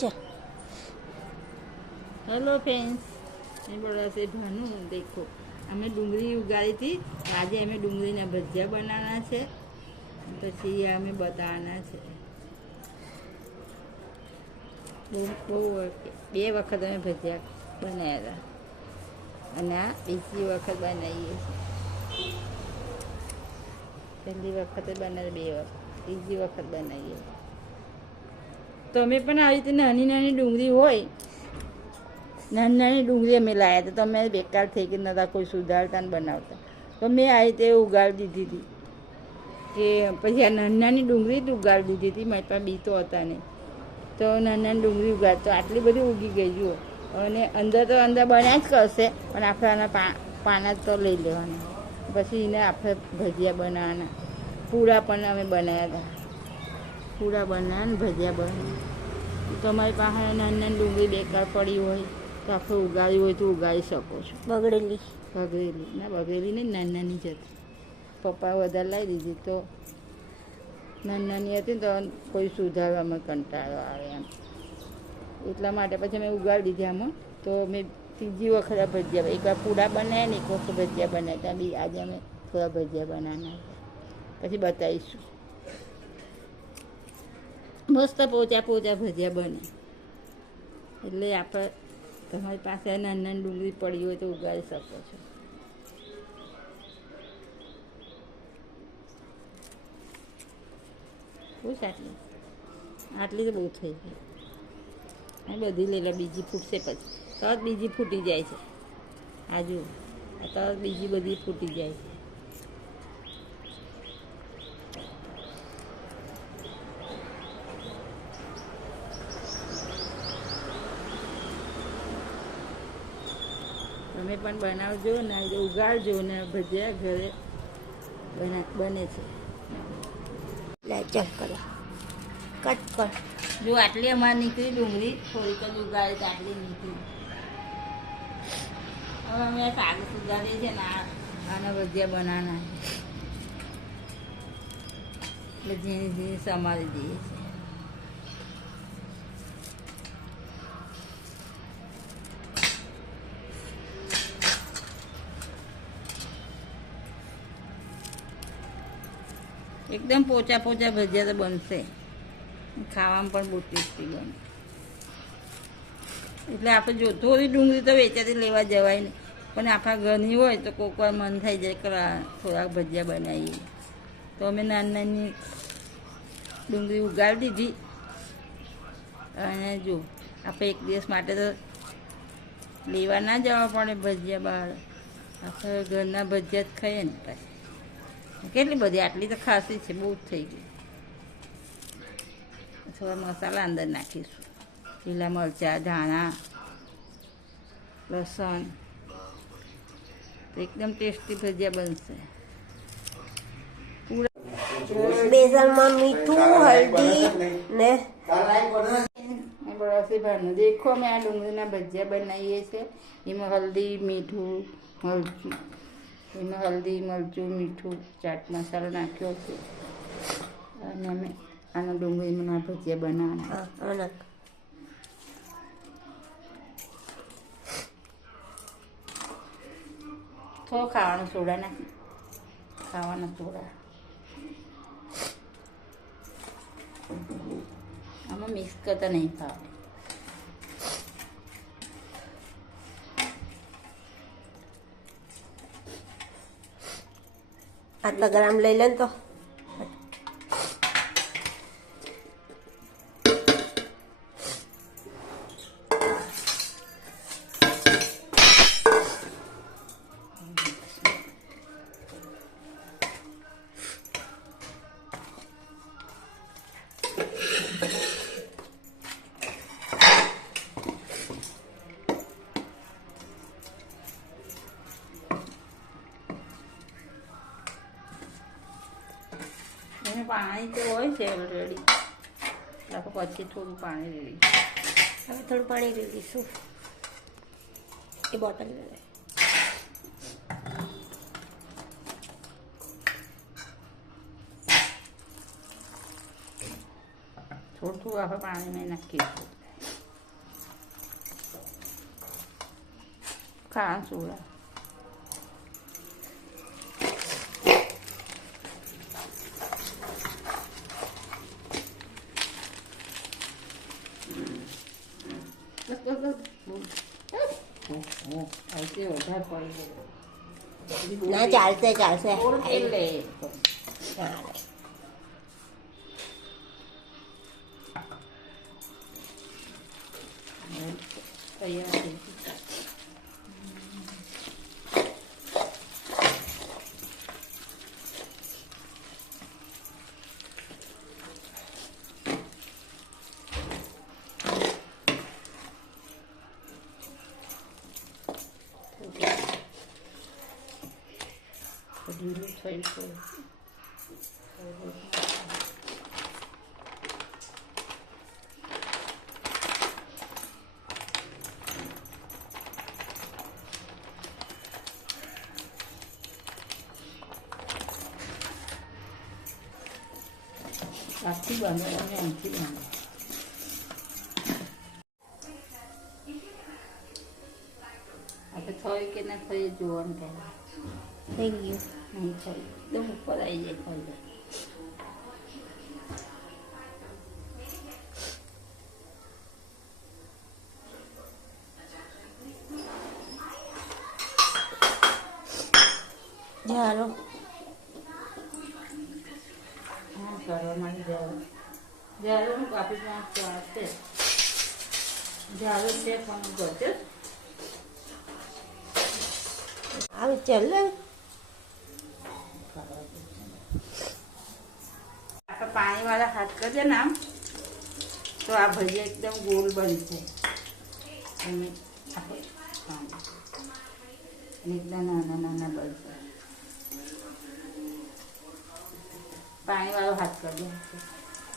चल hello friends, मैं बड़ा से भानु देखो हमें डूंगरी उगाड़ी थी। आज हमें डूंगरी ना भजिया बनाना है, પછી અમે બતાવવાના છે। બહુ બે વખત અમે ભજીયા બનાવ્યા હતા અને આ બીજી વખત બનાવીએ છીએ। પહેલી વખતે બનાવી, બે વખત, ત્રીજી વખત બનાવીએ। તમે પણ આવી રીતે નાની નાની ડુંગળી હોય, નાની નાની ડુંગળી અમે લાવ્યા હતા, તમે બેકાર થઈ કે નતા કોઈ સુધારતા ને બનાવતા, તો મેં આવી રીતે ઉગાડી દીધી હતી કે પછી આ નાની નાની ડુંગળી જ ઉગાડી દીધી હતી। મારી પાસે બી તો હતા નહીં, તો નાની નાની ડુંગળી ઉગાડ તો આટલી બધી ઉગી ગઈ જુઓ। અને અંદર તો અંદર બન્યા જ કરશે, પણ આપણે આના પાના તો લઈ લેવાના, પછી એને આપણે ભજીયા બનાવવાના। પૂરા પણ અમે બનાવ્યા હતા, પૂરા બનાવ્યા ને ભજીયા બનાવ્યા। તમારી પાસે નાની નાની ડુંગળી બેકાર પડી હોય તો આપણે ઉગાડી હોય તો ઉગાડી શકો છો। બગડેલી ના બગડેલી નહીં, નાની નાની જ હતી। પપ્પા વધારે લાવી દીધી તો નાની નાની હતી તો કોઈ સુધારવામાં કંટાળો આવે એમ, એટલા માટે પછી મેં ઉગાડી દીધી આમાં। તો મેં ત્રીજી વખત આ ભજીયા, એકવાર પૂડા બનાવ્યા ને એક વખત ભજીયા બનાવ્યા ત્યાં બી આજે અમે થોડા ભજીયા બનાવવાના, પછી બતાવીશું। મસ્ત પોચા પોચા ભજીયા બને, એટલે આપણે તમારી પાસે નાની નાની ડુંગળી પડી હોય તો ઉગાડી શકો છો। બહુ સારી, આટલી તો બહુ થઈ ગઈ, આ બધી લઈ લો, બીજી ફૂટશે પછી તરત બીજી ફૂટી જાય છે। આજુ તરત બીજી બધી ફૂટી જાય છે। તમે પણ બનાવજો ને ઉગાડજો ને ભજીયા ઘરે બને છે। લે ચલ કરો, કટ કર। જો આટલી અમારે નીકળી ડુંગળી, થોડીક જ ઉગાડી તો આટલી નીકળી। હવે અમે શાક સુધારીએ છીએ ને આના ભજીયા બનાવવાના, એટલે ઝીણી ઝીણી સમારી દઈએ છીએ। એકદમ પોચા પોચા ભજીયા તો બનશે, ખાવામાં પણ બહુ ટેસ્ટી બને। એટલે આપણે જો થોડી ડુંગળી તો વેચાતી લેવા જવાય નહીં, પણ આપણા ઘરની હોય તો કોઈક વાર મન થઈ જાય કે થોડાક ભજીયા બનાવીએ, તો અમે નાની નાની ડુંગળી ઉગાડી દીધી। અને જો આપણે એક દિવસ માટે તો લેવા ના જવા પડે ભજીયા બહાર, આપણે ઘરના ભજીયા જ ખાઈએ ને પછી। કેટલી બધી, આટલી તો ખાસી છે, બહુ જ થઈ ગઈ। થોડા મસાલા અંદર નાખીશું, લીલા મરચાં, ધાણા, લસણ, તો એકદમ ટેસ્ટી ભજીયા બનશે। બેસનમાં મીઠું, હલ્દી ને બરાબર ભાનું દેખો, અમે આ ડુંગળીના ભજીયા બનાવીએ છીએ। એમાં હલ્દી, મીઠું, મરચું, એમાં હલ્દી, મરચું, મીઠું, ચાટ મસાલો નાખ્યો છે, અને અમે આના ડુંગળીના ભજીયા બનાવવાના। થોડો ખાવાનો સોડા નાખી, ખાવાના સોડા આમાં મિક્સ કરતા નહીં ખાવા। આટલા ગ્રામ લઈ લે ને તો પાણી તો હોય છે ઓલરેડી, આપણે પછી થોડું પાણી રેડી, હવે થોડું પાણી રેડી દઈશું। એ બોટલ લે, થોડું થોડું આપણે પાણીમાં નાખીશું। ખાવાનું સોડા વધારે પડી ના ચાલશે ચાલશે લે ચાલે. તૈયાર થઈ ગયું. ઢીલું થઈ ગયું. આથી બાંધો અને આમથી બાંધો. આપણે થઈ કે ના થઈ જોવાનું પહેલાં થઈ ગયું. નહીં થઈ એકદમ ઉપર આવી જાય થઈ જાય. ચાલો હા કરવા માટે જારું કાપી પાંચ છે જારું છે પણ ગજે આવે ચાલ. આપણે પાણીવાળા હાથ કરજે ને આમ તો આ ભજીયા એકદમ ગોળ બનશે. અને આપણે એકદમ નાના નાના બનશે. પાણીવાળો હાથ કરજો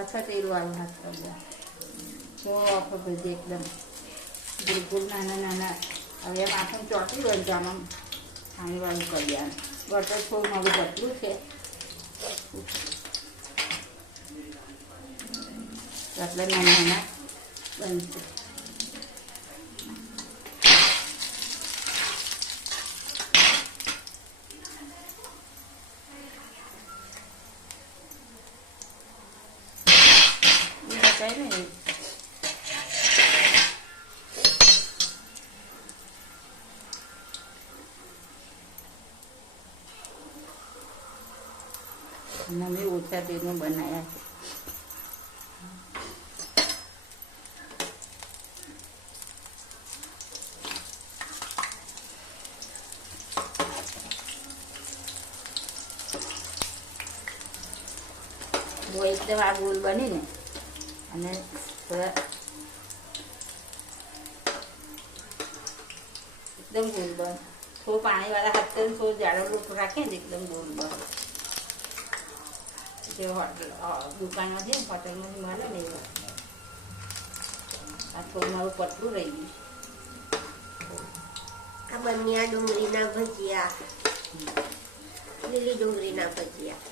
અથવા તેલવાળો હાથ કરજો તો આપણે ભજીયા એકદમ બિલકુલ નાના નાના. હવે એમ આપણે ચોટી હોય તો આમાં પાણીવાળું કરી દેવાનું. બટર થોડું મારું પતલું છે એટલે નાના નાના બનશે. બતાવી ને અમે ઓછા તેલમાં બનાવ્યા છે. वो एकदम આ ગોળ બનીને અને થોડા એકદમ ગોળ બન. થોડું પાણીવાળા હાથ કરીને થોડું જાડો લોટ રાખે ને એકદમ ગોળ બન. જે હોટલ દુકાનમાંથી ને હોટલમાંથી મળે ને એવું. આ થોડું મારું પતલું રહી ગયું. આ બન્યા ડુંગળીના ભજીયા, લીલી ડુંગળીના ભજીયા.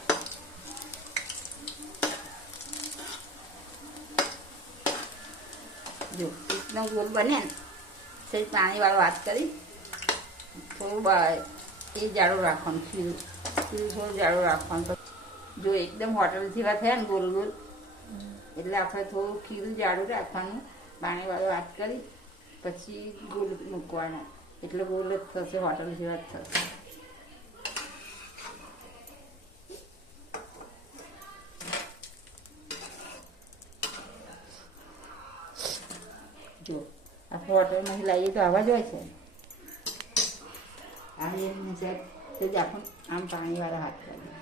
જો એકદમ ગોળ બને ને સહેજ પાણીવાળો વાત કરી થોડું એ જાડું રાખવાનું. ખીરું ખીરું થોડું જાડું રાખવાનું. જો એકદમ હોટલ જેવા થયા ને ગોલ ગોલ એટલે આપણે થોડું ખીરું જાડું રાખવાનું. પાણીવાળો વાત કરી પછી ગોળ મૂકવાના એટલે ગોળ જ થશે, હોટલ જેવા જ થશે. જો આપણે હોટલમાંથી લાવીએ તો આવા જ હોય છે. આ રીતની સેટ તો જ આપણે આમ પાણીવાળા હાથ કરીએ.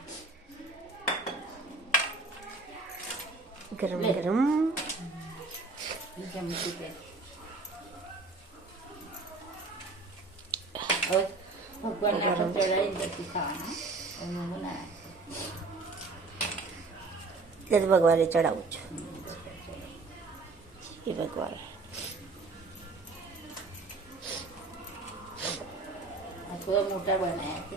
ગરમ ગરમ નીચે મૂકી દે. હવે ભગવાનને આપણે ચડાવીને પછી ખાવાના એનું બનાવ્યા. દત્ત ભગવાને ચડાવું છું. એ ભગવાન આ થોડા મોટા બનાવ્યા છે.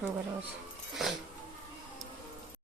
બરાબર છે.